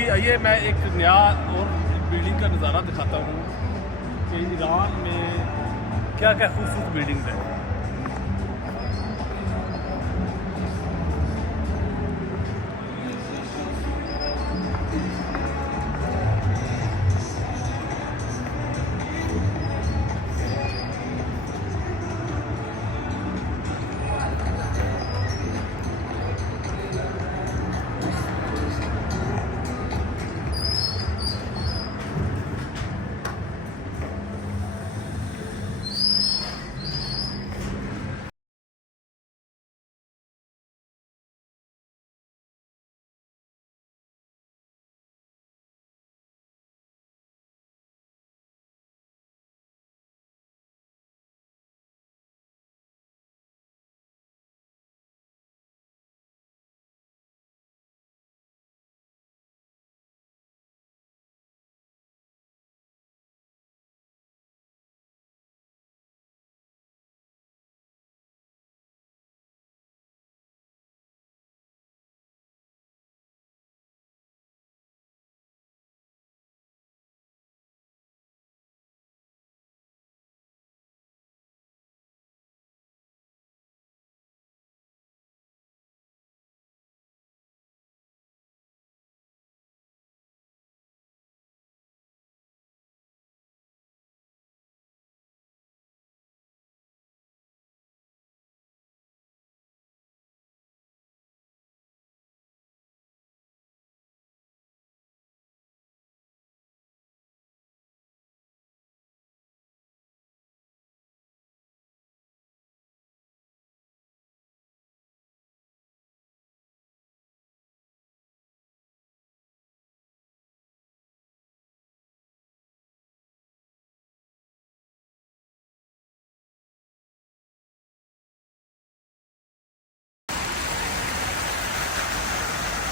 जी आइए मैं एक नया और बिल्डिंग का नज़ारा दिखाता हूँ कि ईरान में क्या क्या खूबसूरत बिल्डिंग है।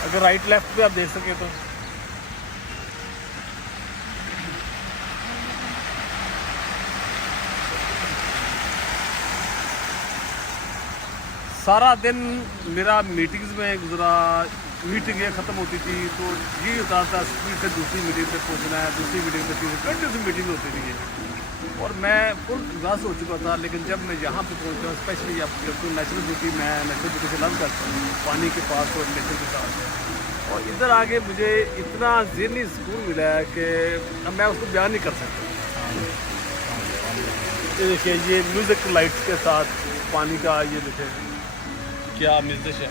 अगर राइट लेफ्ट पे आप देख सकें तो सारा दिन मेरा मीटिंग्स में गुजरा। मीटिंगें ख़त्म होती थी तो ये होता था स्पीड से दूसरी मीटिंग पे पहुंचना है, दूसरी मीटिंग पे कंटिन्यूस मीटिंग होती थी और मैं फुल एग्जॉस्ट हो चुका था। लेकिन जब मैं यहाँ पे पहुँचा, स्पेशली आप तो नेचुरल ब्यूटी, मैं नेचुरल ब्यूटी से लव करता हूँ, पानी के पास और नेचर के साथ, और इधर आके मुझे इतना ज़हनी सुकून मिला है कि अब मैं उसको बयान नहीं कर सकता। ये देखिए, ये म्यूज़िक लाइट्स के साथ पानी का, ये देखिए क्या मिर्दिश है।